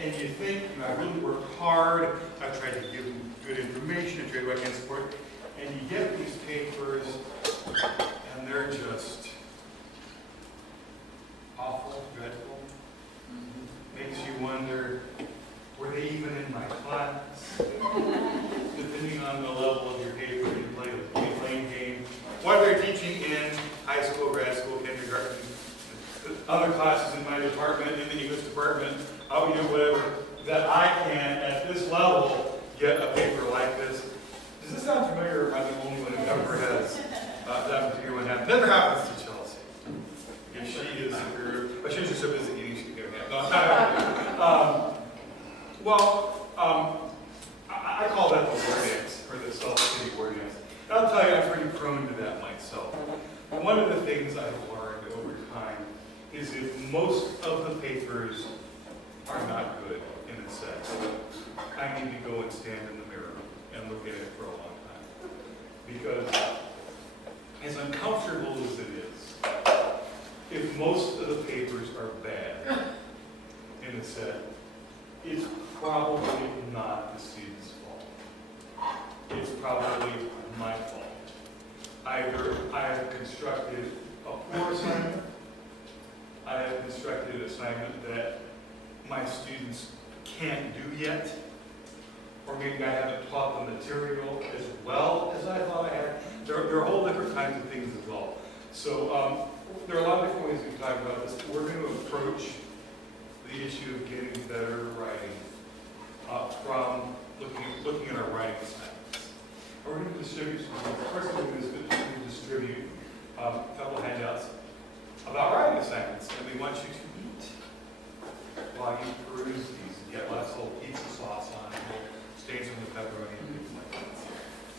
And you think, you know, I really worked hard, I tried to give them good information, I tried to do what I can support, and you get these papers, and they're just awful, dreadful. Makes you wonder, were they even in my class? Depending on the level of your paper, you play the playing game. What they're teaching in high school, grad school, kindergarten, other classes in my department, in the English department, you know, whatever, that I can, at this level, get a paper like this. Does this sound familiar? Or am I the only one who ever has that particular one happen? Never happens to Chelsea. If she is, but she's just so busy eating, she can get her hand. No, I call that the war dance, or the Salt City war dance. And I'll tell you, I'm pretty prone to that myself. One of the things I've learned over time is if most of the papers are not good in a set, I need to go and stand in the mirror and look at it for a long time. Because as uncomfortable as it is, if most of the papers are bad in a set, it's probably not the student's fault. It's probably my fault. Either I have constructed a poor assignment, I have constructed an assignment that my students can't do yet, or maybe I haven't taught the material as well as I thought I had. There are whole different kinds of things as well. So there are a lot of different ways we can talk about this. We're going to approach the issue of getting better writing from looking at our writing assignments. We're going to distribute some things. First thing we're going to do is distribute a couple handouts about writing assignments, and we want you to eat while you peruse these. You get lots of little pizza sauce on it, stains from the pepperoni and things like that.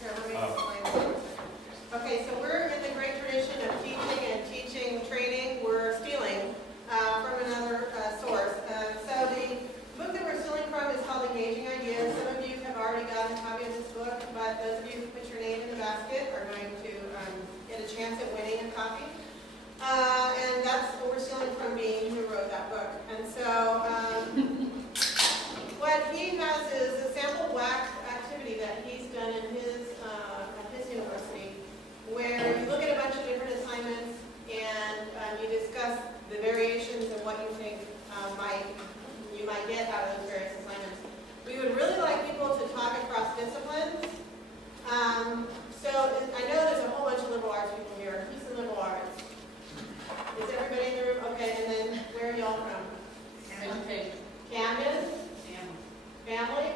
Here, let me explain. Okay, so we're in the great tradition of teaching and teaching training. We're stealing from another source. So the book that we're stealing from is called Engaging Ideas. Some of you have already gotten a copy of this book, but those of you who put your name in the basket are going to get a chance at winning a copy. And that's what we're stealing from Bean, who wrote that book. And so what he has is a sample wax activity that he's done in his university, where you look at a bunch of different assignments and you discuss the variations of what you think you might get out of those various assignments. We would really like people to talk across disciplines. So I know there's a whole bunch of liberal arts people here. Who's in liberal arts? Is everybody in the room? Okay, and then where are y'all from? Education. Camden? Family?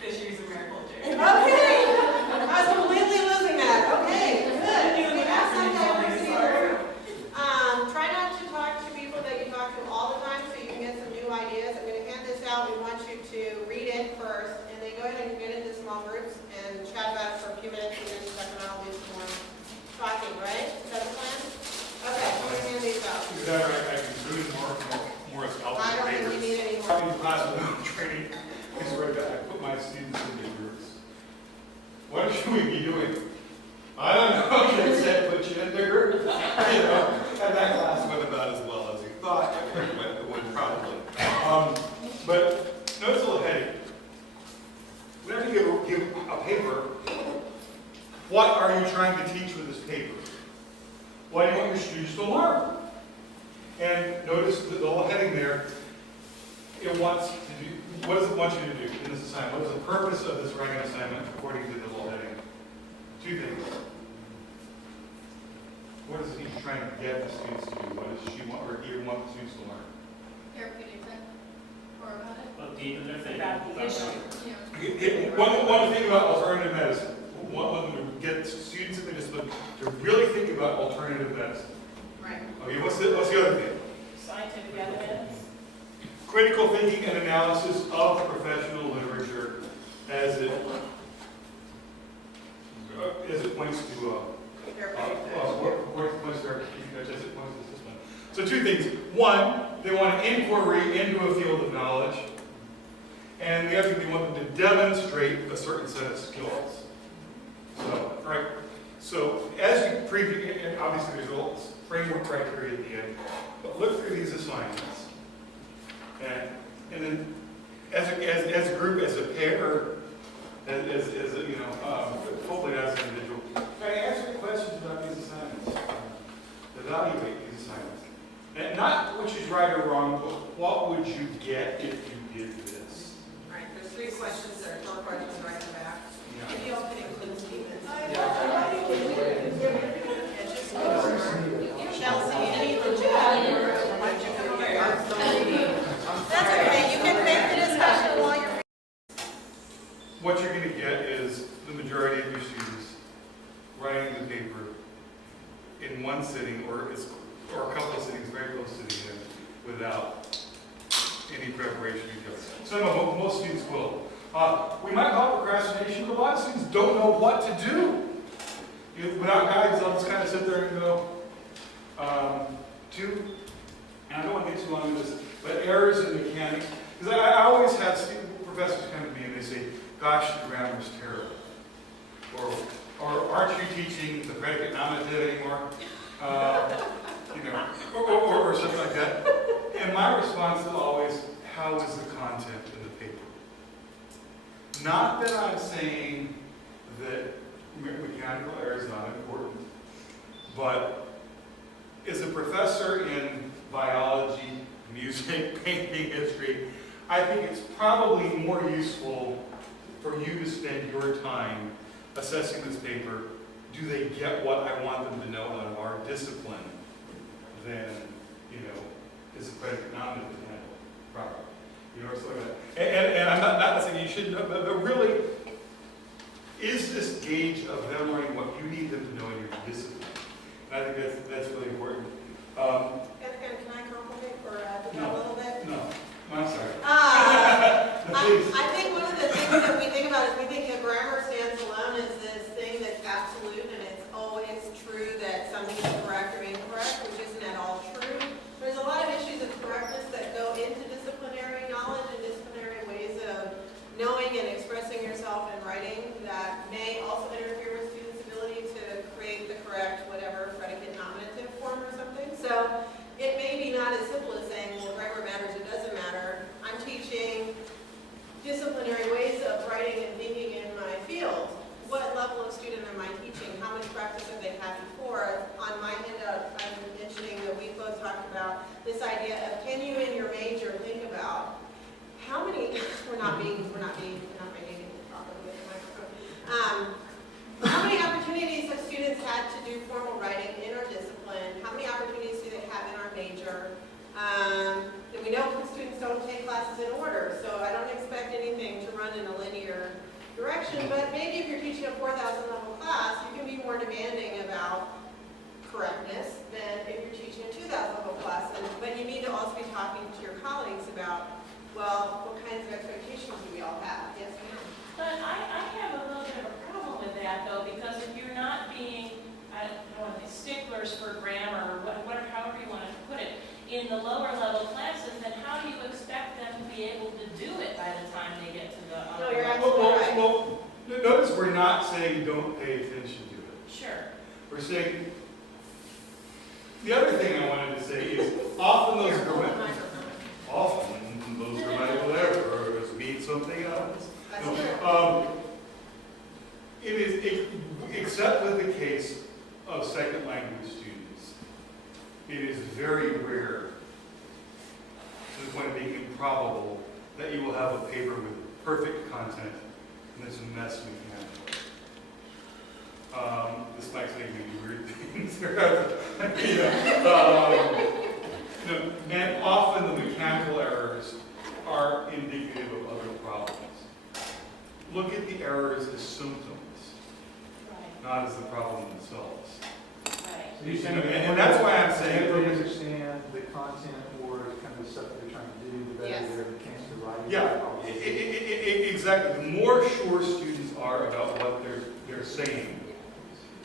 Fisheries and mariculture. Okay! I was completely losing that. Okay, good. We have some diversity in the room. Try not to talk to people that you talk to all the time so you can get some new ideas. I'm going to hand this out. We want you to read it first, and then go ahead and get into small groups and chat about it for a few minutes, and then second I'll do some more talking, right? Is that the plan? Okay, so we're going to hand these out. Is that right? I can do more help. I don't think we need any more. Probably class without training is where I put my students into groups. What should we be doing? I don't know. Kids said put you in their group. You know, and that class went about as well as you thought it would probably. But notice a little heading. Whenever you give a paper, what are you trying to teach with this paper? What do you want your students to learn? And notice the little heading there. It wants to do, what does it want you to do in this assignment? What is the purpose of this writing assignment according to the little heading? Two things. What is he trying to get the students to do? What does she want, or he want the students to learn? Therapeutic or about it? Well, deepen their thinking. About the issue. One thing about alternative medicine. One to get students in the discipline to really think about alternative medicine. Right. Okay, what's the other thing? Scientific evidence. Critical thinking and analysis of professional literature as it points to So two things. One, they want an inquiry into a field of knowledge, and the other thing, they want them to demonstrate a certain set of skills. So, right. So as you preview, and obviously there's a little framework criteria at the end, but look through these assignments. And then, as a group, as a pair, as a, hopefully as an individual, try to answer questions about these assignments, evaluate these assignments. And not which is right or wrong, but what would you get if you did this? All right, there's 3 questions there, 4 questions right in the back. Yeah. If you all could include Stevens. Chelsea, any of you? That's okay, you can make the discussion while you're. What you're going to get is the majority of your students writing the paper in one sitting or a couple of sittings very close to the end without any preparation. Most students will. We might call it procrastination, but a lot of students don't know what to do. Without guidance, I'll just kind of sit there and go, and I don't want to get too long into this, but errors in mechanics. Because I always have professors come to me and they say, gosh, the grammar's terrible. Or aren't you teaching the predicate nominative anymore? Or something like that. And my response is always, how is the content in the paper? Not that I'm saying that mechanical error is not important, but as a professor in biology, music, painting, history, I think it's probably more useful for you to spend your time assessing this paper. Do they get what I want them to know out of our discipline? Then, is the predicate nominative handled properly? Or something like that. And I'm not saying you shouldn't know, but really, is this gauge of them learning what you need them to know in your discipline? And I think that's really important. Can I compliment or add to that a little bit? No, I'm sorry. I think one of the things that we think about is we think that grammar stands alone as this thing that's absolute and it's always true that something is correct or incorrect, which isn't at all true. There's a lot of issues of correctness that go into disciplinary knowledge and disciplinary ways of knowing and expressing yourself in writing that may also interfere with students' ability to create the correct whatever predicate nominative form or something. So it may be not as simple as saying, well, grammar matters, it doesn't matter. I'm teaching disciplinary ways of writing and thinking in my field. What level of student am I teaching? How much practice have they had before? On my handout, I'm mentioning that we both talked about this idea of can you in your major think about how many, we're not making it properly with the microphone. How many opportunities have students had to do formal writing in our discipline? How many opportunities do they have in our major? And we know students don't take classes in order, so I don't expect anything to run in a linear direction, but maybe if you're teaching a 4,000 level class, you can be more demanding about correctness than if you're teaching a 2,000 level class. But you need to also be talking to your colleagues about, well, what kinds of expectations do we all have? Yes, ma'am? But I have a little bit of a problem with that, though, because if you're not being, I don't want to say sticklers for grammar, or however you want to put it, in the lower level classes, then how do you expect them to be able to do it by the time they get to the No, you're level? absolutely right. Well, notice we're not saying don't pay attention to it. Sure. We're saying, the other thing I wanted to say is often those Here, hold the grammatical microphone. errors mean something else. That's No, true. Except with the case of second language students, it is very rare, to the point of being improbable, that you will have a paper with perfect content and it's a mess mechanically. This might say maybe weird things. And often the mechanical errors are indicative of other problems. Look at the errors as symptoms, Right. not as the problem themselves. Right. So you're saying And that's why I'm saying, the better they understand the content or kind of the stuff that they're trying to do, the better Yes. their chance of writing. yeah, exactly. The more sure students are about what they're saying,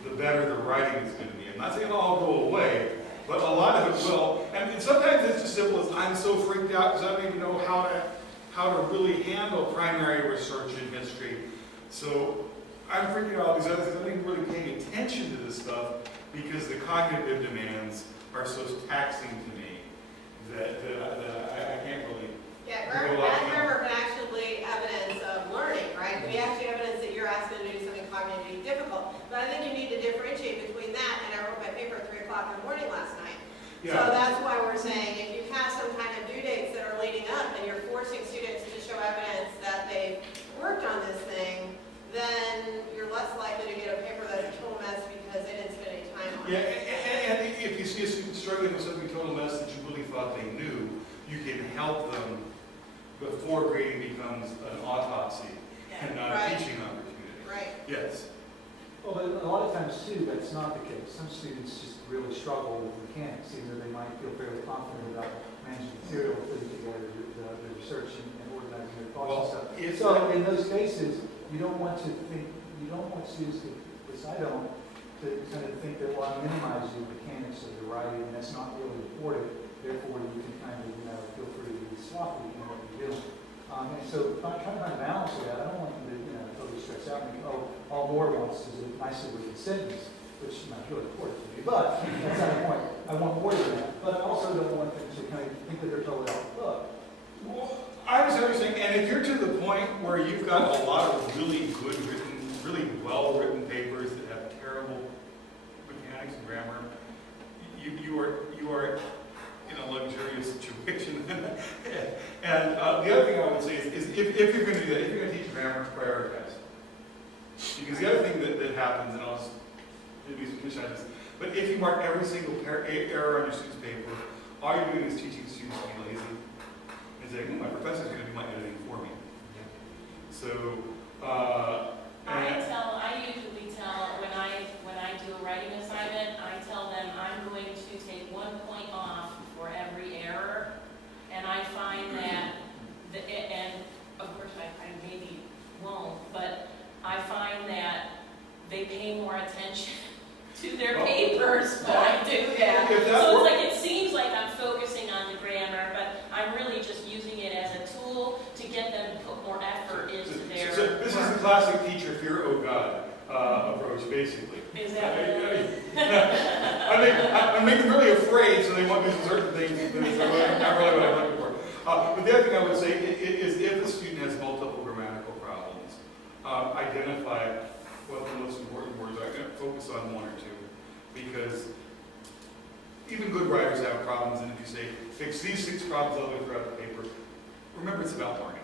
the better the writing is going to be. I'm not saying it'll all go away, but a lot of it will. And sometimes it's as simple as I'm so freaked out because I don't even know how to really handle primary research in history. So I'm freaking out all these other things. I'm not even really paying attention to this stuff because the cognitive demands are so taxing to me that I can't really Yeah, do a lot paper at 3 o'clock in the morning last night. So Yeah, that's why we're saying if you have some kind of due dates that are leading up and you're forcing students to show evidence that they've worked on this thing, then you're less likely to get a paper that's a total mess because they didn't spend any time on yeah, it. and if you see a student struggling with something total mess that you really thought they knew, you can help them before grading becomes an autopsy and not a Right. teaching opportunity. Right. Yes. Well, but a lot of times too, that's not the case. Some students just really struggle with mechanics, even though they might feel fairly confident about managing material, putting together the research and organizing their thoughts and stuff. If So in those cases, you don't want students to, which I don't, to kind of think that, well, I'm minimizing the mechanics of the writing, and that's not really important. Therefore, you can kind of, feel free to be sloppy in what you're doing. And so trying to find a balance of that, I don't want them to, totally stress out and think, oh, all Moore wants is a nicely written sentence, which is not really important to me, but that's not the point. I want more than that, but I also don't want them to kind of think that they're totally off the book. Well, I was saying, and if you're to the point where you've got a lot of really good written, really well-written papers that have terrible mechanics and grammar, you are in a luxurious situation. And the other thing I would say is if you're going to do that, if you're going to teach grammar, prioritize. Because the other thing that happens, and I'll just maybe finish on this, but if you mark every single error on your student's paper, all you're doing is teaching students to be lazy. And saying, my professor's going to do my editing for me. So, I usually tell, when I do a writing assignment, I tell them I'm going to take 1 point off for every error, and I find that, and of course I maybe won't, but I find that they pay more attention to their papers when I do that. So it's like, it seems like I'm focusing on the grammar, but I'm really just using it as a tool to get them to put more effort into their so this is the classic teacher fear, oh God approach, basically. Is that I make them really afraid, so they want to do certain things that are not really what I'm looking for. But the other thing I would say is if the student has multiple grammatical problems, identify what the most important words are. I'm going to focus on 1 or 2, because even good writers have problems, and if you say, fix these 6 problems all the way throughout the paper, remember it's about learning.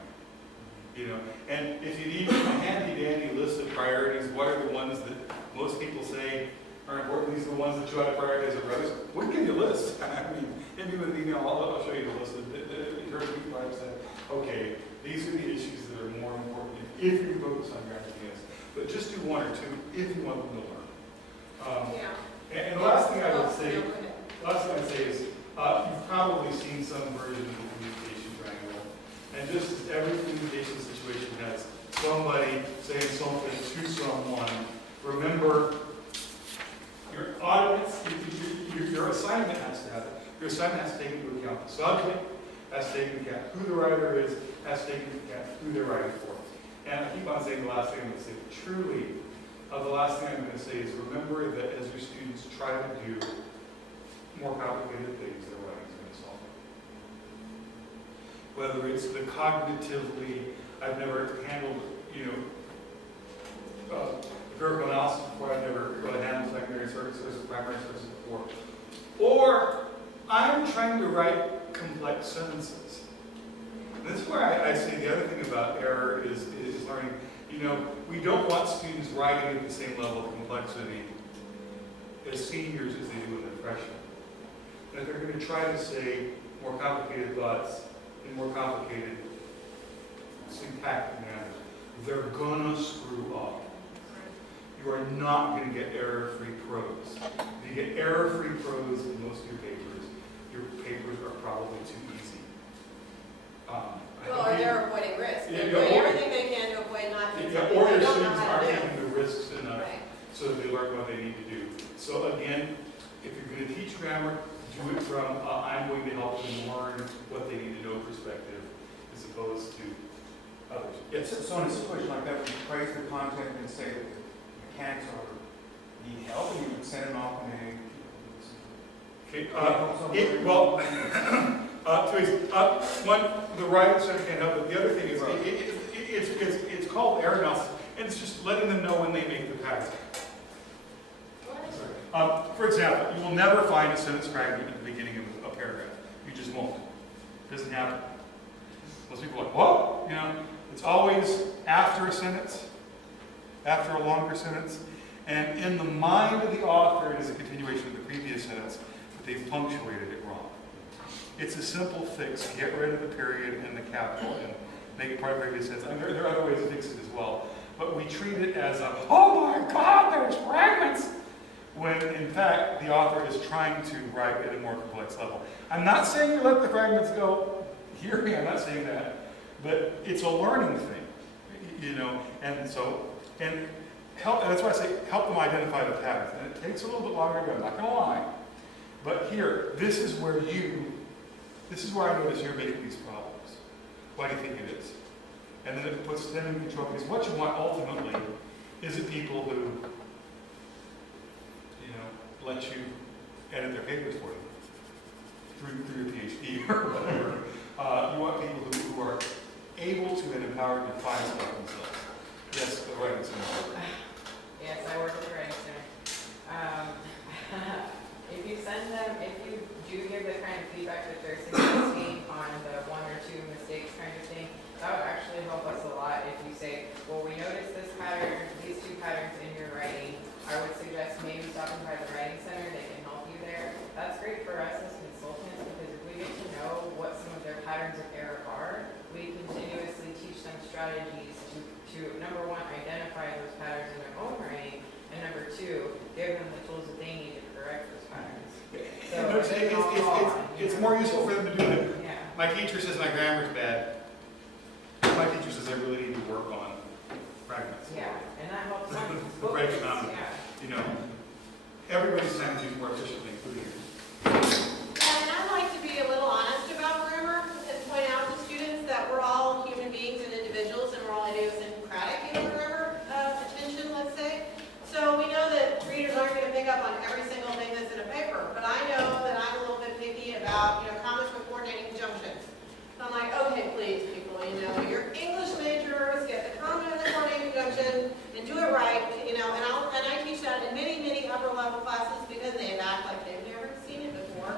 And if you need a handy-dandy list of priorities, what are the ones that most people say are important? These are the ones that you ought to prioritize over others. We'll give you a list. I mean, hit me with an email, I'll show you the list. You heard people have said, okay, these are the issues that are more important if you focus on grammar. But just do 1 or 2 if you want them to learn. And the last thing I would say, is you've probably seen some version of the communication triangle. And just as every communication situation has somebody saying something to someone, remember your audience, your assignment has to have it. Your assignment has to take into account the subject, has to take into account who the writer is, has to take into account who they're writing for. And I keep on saying the last thing I'm going to say, but truly, the last thing I'm going to say is remember that as your students try to do more complicated things, their writing is going to solve it. Whether it's the cognitively, I've never handled, empirical analysis before, I've never handled secondary sources, primary sources before, or I'm trying to write complex sentences. This is where I say the other thing about error is learning. We don't want students writing at the same level of complexity as seniors as they do when they're freshmen. And if they're going to try to say more complicated thoughts in more complicated syntactic manners, they're going to screw up. You are not going to get error-free prose. If you get error-free prose in most of your papers are probably too easy. Or they're avoiding risk. They're Yeah, doing or- everything they can to avoid not doing Yeah, something or they your don't know students how aren't to do. taking the risks enough Right. so that they learn what they need to do. So again, if you're going to teach grammar, do it from I'm going to help them learn what they need to know perspective, as opposed to others. Yes. So in a situation like that, would you praise the content and say that the mechanics need help, and you would send them off in a... Okay. One, the writing center can't help it. The other thing is, it's called error analysis, and it's just letting them know when they make the pass. For example, you will never find a sentence fragment at the beginning of a paragraph. You just won't. It doesn't happen. Most people are like, what? You know, it's always after a sentence, after a longer sentence. And in the mind of the author, it is a continuation of the previous sentence, but they've punctuated it wrong. It's a simple fix. Get rid of the period and the capital and make it part of the previous sentence. I mean, there are other ways to fix it as well. But we treat it as a, oh my God, there's fragments! When in fact, the author is trying to write at a more complex level. I'm not saying you let the fragments go. Hear me, I'm not saying that. But it's a learning thing, you know, and so, and that's why I say help them identify the patterns. And it takes a little bit longer to go, I'm not going to lie. But here, this is where I notice you're making these problems. Why do you think it is? And then it puts them in control, because what you want ultimately is that people who, you know, let you edit their papers for them through your PhD or whatever. You want people who are able to and empowered to find stuff themselves. Yes, go ahead. Yes, I work at the Writing Center. If you send them, if you do give the kind of feedback that they're suggesting on the 1 or 2 mistakes kind of thing, that would actually help us a lot. If you say, well, we noticed this pattern, these 2 patterns in your writing, I would suggest maybe stopping by the Writing Center. They can help you there. That's great for us as consultants, because if we get to know what some of their patterns of error are, we continuously teach them strategies to number 1, identify those patterns in their own writing, and number 2, give them the tools that they need to correct those patterns. So it's more useful for them to do it. Yeah. My teacher says my grammar's bad. My teacher says I really need to work on fragments. Yeah, and that helps them. The breaking down. Yeah. You know, everybody's time is used more efficiently, including you. And I'd like to be a little honest about grammar and point out to students that we're all human beings and individuals, and we're all idiosyncratic in our grammar attention, let's say. So we know that readers aren't going to pick up on every single thing that's in a paper, but I know that I'm a little bit picky about, you know, commas with coordinating conjunctions. So I'm like, okay, please, people, you know, you're English majors, get the comma and the coordinating conjunction and do it right, you know, and I teach that in many, many upper level classes because they act like they've never seen it before.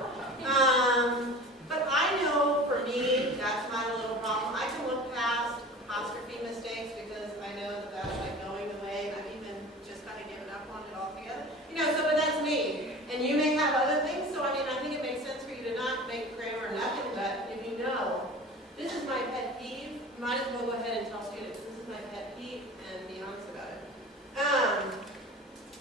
But I know for me, that's not a little problem. I can look past apostrophe mistakes because I know that that's like going away, and I've even just kind of given up on it altogether. You know, so but that's me. And you may have other things, so I mean, I think it makes sense for you to not make grammar nothing, but if you know, this is my pet peeve, you might as well go ahead and tell students, this is my pet peeve, and be honest about it.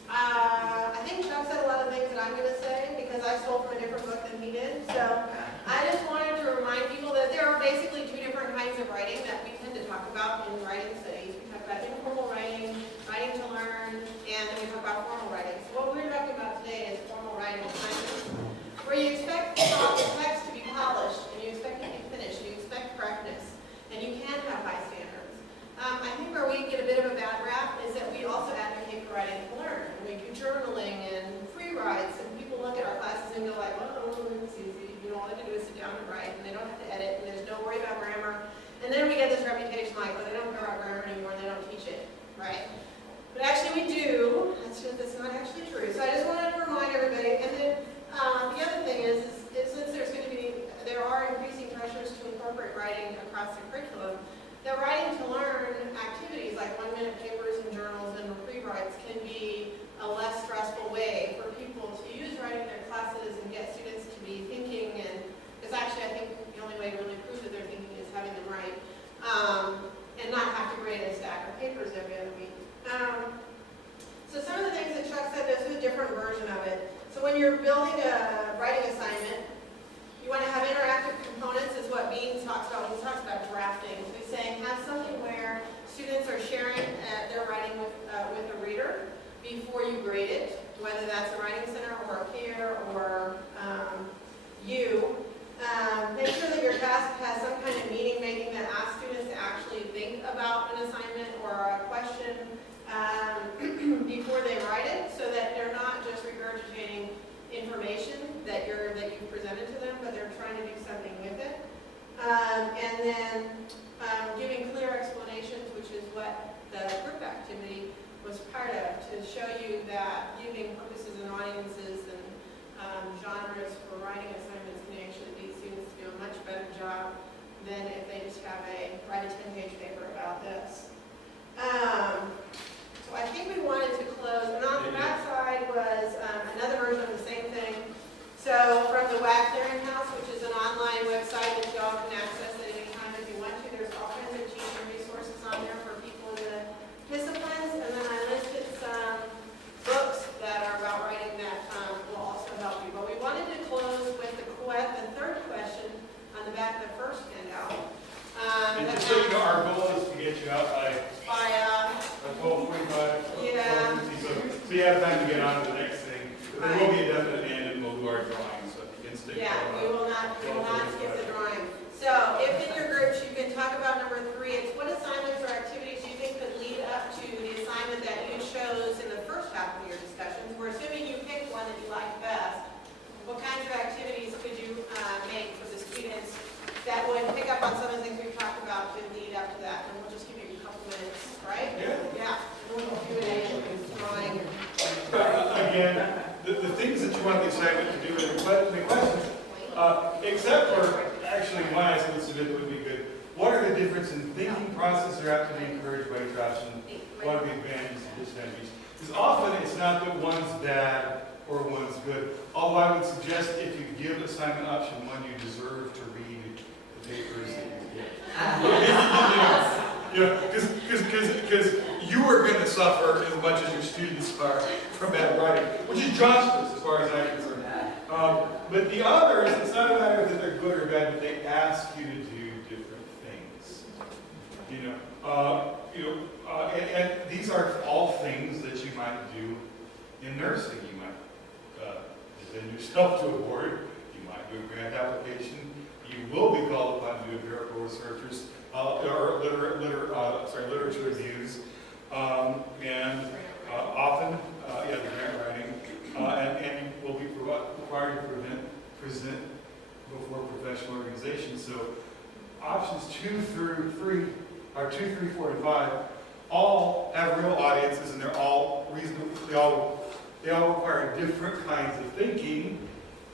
I think Chuck said a lot of things that I'm going to say because I stole from a different book than he did. So I just wanted to remind people that there are basically 2 different kinds of writing that we tend to talk about in writing studies. We talk about informal writing, writing to learn, and then we talk about formal writing. So what we're talking about today is formal writing assignments, where you expect the text to be polished, and you expect it to be finished, and you expect correctness, and you can have high standards. I think where we get a bit of a bad rap is that we also advocate for writing to learn. And we do journaling and free writes, and people look at our classes and go like, oh, it's easy. You know, all they have to do is sit down and write, and they don't have to edit, and there's no worry about grammar. And then we get this reputation like, oh, they don't care about grammar anymore, and they don't teach it, right? But actually we do. That's not actually true. So I just wanted to remind everybody. And then the other thing is since there are increasing pressures to incorporate writing across the curriculum, that writing to learn activities like 1-minute papers and journals and rewrites can be a less stressful way for people to use writing in their classes and get students to be thinking. And because actually I think the only way to really prove that they're thinking is having them write and not have to grade a stack of papers every other week. So some of the things that Chuck said, this is a different version of it. So when you're building a writing assignment, you want to have interactive components is what Bean talks about when he talks about drafting. So he's saying have something where students are sharing their writing with a reader before you grade it, whether that's a writing center or a peer or you. Make sure that your task has some kind of meaning making that asks students to actually think about an assignment or a question before they write it, so that they're not just regurgitating information that you've presented to them, but they're trying to do something with it. And then giving clear explanations, which is what the group activity was part of, to show you that viewing purposes and audiences and genres for writing assignments can actually lead students to do a much better job than if they just have write a 10-page paper about this. So I think we wanted to close, and on the back side was another version of the same thing. So from the WAC Clearinghouse, which is an online website that you all can access at any time if you want to, there's all kinds of teaching resources on there for people in the disciplines, and then I listed some books that are about writing that will also help you. But we wanted to close with the third question on the back of the first handout. And just so you know, our goal is to get you out by 12:45. Yeah. So you have time to get on to the next thing. But there will be a definite end, and we'll do our drawing, so if you can stick Yeah, we will not skip the drawing. So if in your groups you can talk about number 3, it's what assignments or activities you think could lead up to the assignment that you chose in the first half of your discussions. We're assuming you picked one that you liked best. What kinds of activities could you make for the students that would pick up on some of the things we've talked about to lead up to that? And we'll just give you a couple minutes, right? Yeah. And we'll do Q&A and drawing. Again, the things that you want the assignment to do in the questions, except for actually one I said that would be good. What are the difference in thinking process or have to be encouraged by each option? What are the advantages and disadvantages? Because often it's not that one's bad or one's good. Although I would suggest if you give assignment option 1, you deserve to read the papers that you get. Because you are going to suffer as much as your students are from bad writing, which is justice as far as I'm concerned. But the others, it's not a matter that they're good or bad, but they ask you to do different things. And these are all things that you might do in nursing. You might defend yourself to a board. You might do a grant application. You will be called upon to do empirical researchers or literature reviews, and often, the grant writing, and you will be required to present before professional organizations. So options 2 through 3, or 2, 3, 4, and 5, all have real audiences, and they're all reasonable. They all require different kinds of thinking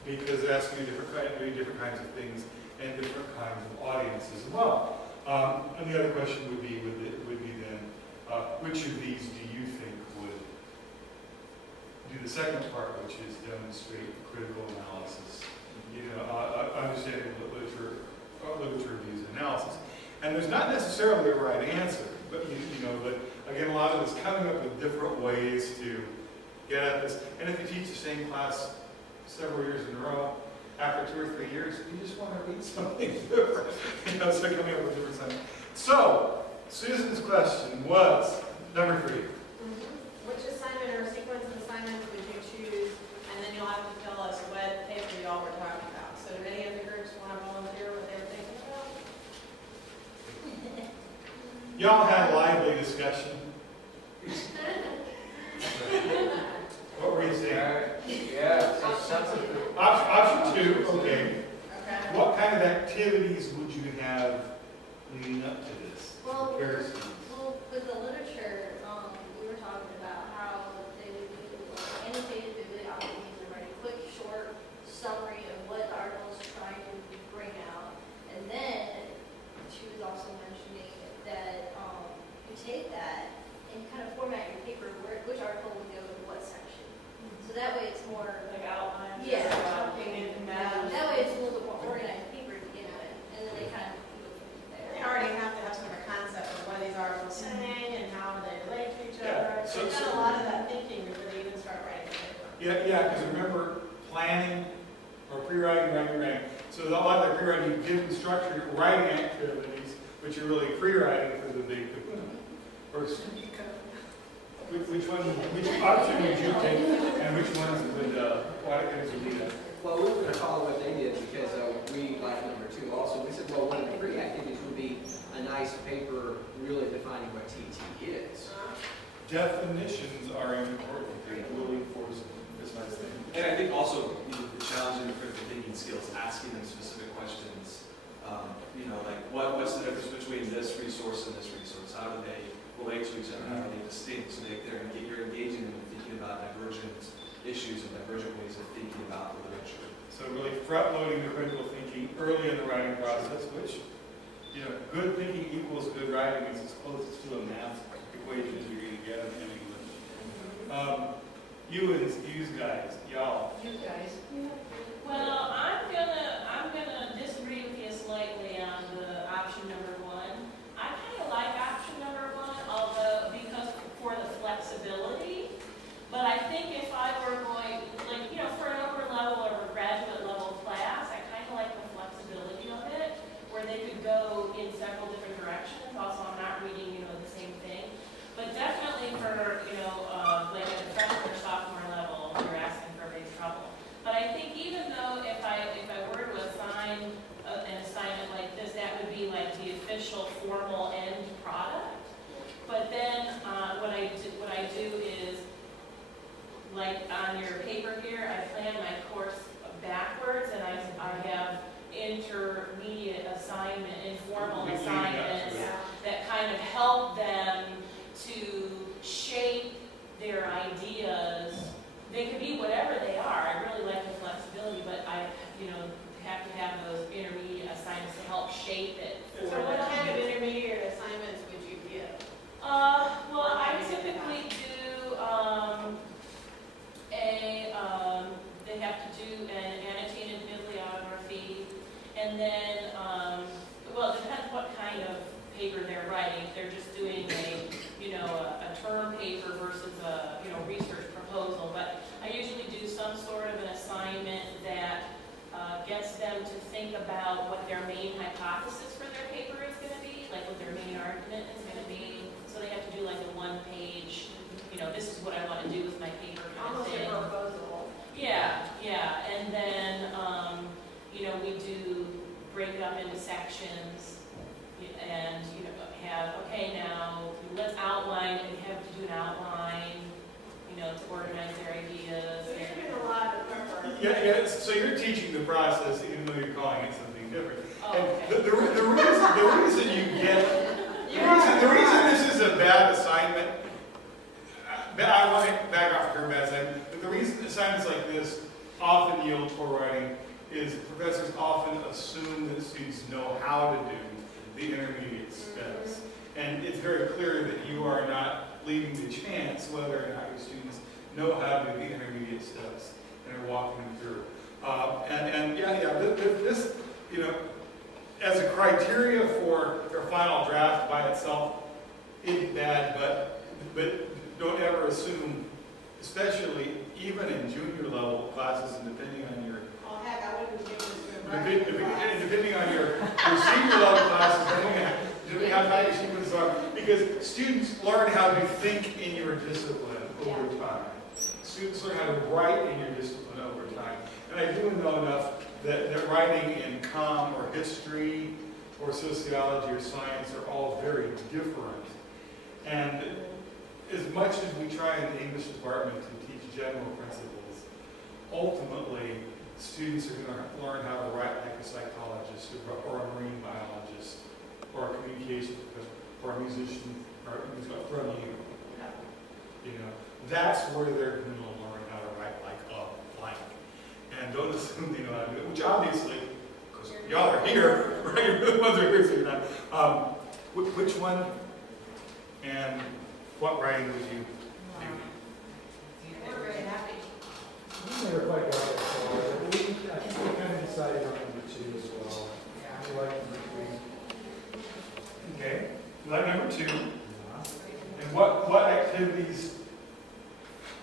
because they're asking you different kinds of things and different kinds of audiences as well. And the other question would be then, which of these do you think would do the second part, which is demonstrate critical analysis, understanding literature reviews and analysis. And there's not necessarily a right answer, but but again, a lot of it's coming up with different ways to get at this. And if you teach the same class several years in a row, after 2 or 3 years, you just want to read something different. So coming up with different something. So Susan's question was number 3. Which assignment or sequence of assignments would you choose? And then you'll have to tell us what paper y'all were talking about. So do any of the groups want to volunteer what they were thinking about? Y'all had lively discussion. What were you saying? Yeah. Option 2, okay. Okay. What kind of activities would you have leading up to this? Well, Comparison. with the literature, we were talking about how they would do annotated bibliographies and write a quick, short summary of what the article is trying to bring out. And then she was also mentioning that you take that and kind of format your paper which article would go to what section. So that way it's more Like outlines. Yeah. That that way it's a little bit more organized paper to begin with, and then they kind of go from They there. already have to have some of a concept of what these articles saying and how they relate to each Yeah, other. so- They've done a lot of that thinking before they even start writing the paper. Yeah, because remember, planning or pre-writing, writing. So a lot of the pre-writing, you give them structured writing activities, but you're really pre-writing for the big or which option would you take, and which ones would lead up? Well, we were going to follow what they did because we like number 2 also. We said, well, one of the free activities would be a nice paper really defining what TT is. Definitions are important. They really force this nice thing. And I think also challenging the critical thinking skills, asking them specific questions. Like what's the difference between this resource and this resource? How do they relate to each other, how are they distinct, so you're engaging them in thinking about divergent issues and divergent ways of thinking about the literature. So really front-loading the critical thinking early in the writing process, which, good thinking equals good writing is as close to a math equation as you're going to get in English. You guys, y'all. You guys. Well, I'm gonna disagree with you slightly on the option number one. I kind of like option number one, although, because for the flexibility, but I think if I were going, for an upper level or a graduate level class, I kind of like the flexibility of it, where they could go in several different directions. Also, I'm not reading, the same thing. But definitely for, like at the freshman or sophomore level, you're asking for big trouble. But I think even though if I were to assign an assignment like this, that would be like the official formal end product. But then what I do is, like on your paper here, I plan my course backwards, and I have intermediate assignment, informal assignments that kind of help them to shape their ideas. They can be whatever they are. I really like the flexibility, but I, have to have those intermediate assignments to help shape it. So what kind of intermediate assignments would you give? Well, I typically do they have to do an annotated bibliography, and then, well, it depends what kind of paper they're writing. If they're just doing a term paper versus a, research proposal, but I usually do some sort of an assignment that gets them to think about what their main hypothesis for their paper is going to be, like what their main argument is going to be. So they have to do like a one-page, this is what I want to do with my paper kind of Almost thing. a proposal. Yeah, and then, we do break it up into sections, and, have, okay, now, let's outline, and have to do an outline, to organize their ideas. So you're doing a lot of preparation. Yeah, so you're teaching the process, even though you're calling it something different. Oh, And okay. the reason you get, the reason this is a bad assignment, I want to back off your bad assignment, but the reason assignments like this often yield poor writing is professors often assume that students know how to do the intermediate steps. And it's very clear that you are not leaving the chance whether or not your students know how to do the intermediate steps and are walking them through. This, as a criteria for their final draft by itself isn't bad, but don't ever assume, especially even in junior level classes and depending on your Oh, heck, I wouldn't give this to a depending on your senior level classes, depending on how tight your students are, because students learn how to think in your discipline over time. Students learn how to write in your discipline over time. And I do know enough that writing in comm or history or sociology or science are all very different. And as much as we try in the English department to teach general principles, ultimately students are going to learn how to write like a psychologist or a marine biologist or a communication or a musician or from you. That's where they're going to learn how to write like a blank. And don't assume they know how to do it, which obviously, because y'all are here, right? You're the ones who are here, so you're not. Which one and what writing would you do? We're very happy. We never quite got that far, but I think we kind of decided on number 2 as well. We like number 3. Okay, you like number 2. And what activities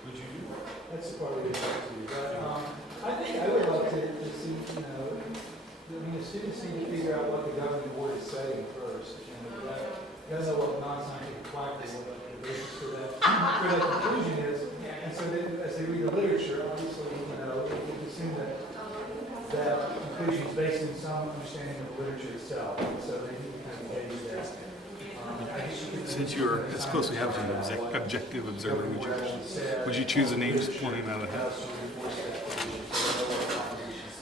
would you do? That's the part we didn't get to. But I think I would like to see, the students need to figure out what the governing board is saying first. And you guys know what non-scientific practice, what the basis for that conclusion is. And so then, as they read the literature, obviously, we can assume that conclusion is based on some understanding of the literature itself. And so they need to kind of gauge that. Since you're as close to having an objective observer, would you choose the names pointing out of that?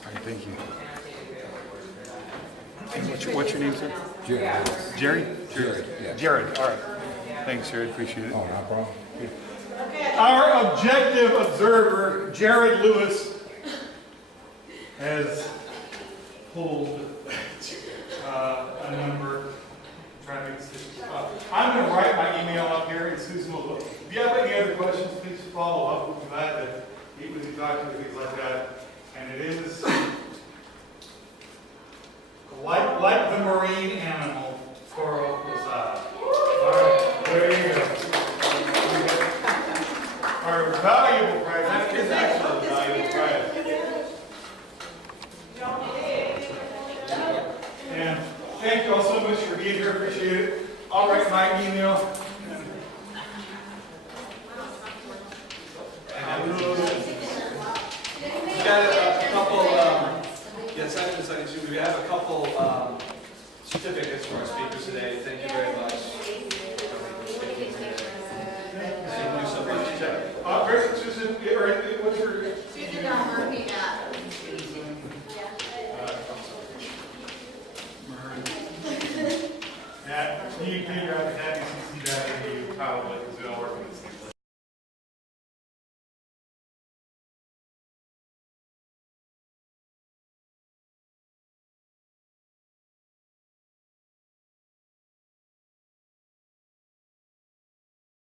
All right, thank you. And what's your name, sir? Jared. Jerry? Jared, yeah. Jared, all right. Thanks, Jared, appreciate it. Oh, no problem. Okay. Our objective observer, Jared Lewis, has pulled a number. I'm trying to make this. I'm going to write my email up here, and Susan will look. If you have any other questions, please follow up. We'll be glad to meet with you, talk to you, things like that. And it is like the marine animal, Toro Lozada. All right, there you go. Our valuable prize, that is actually a valuable prize. And thank you all so much for being here, appreciate it. I'll write my email. We got a couple, we have a couple certificates for our speakers today. Thank you very much. Thank you so much. Susan,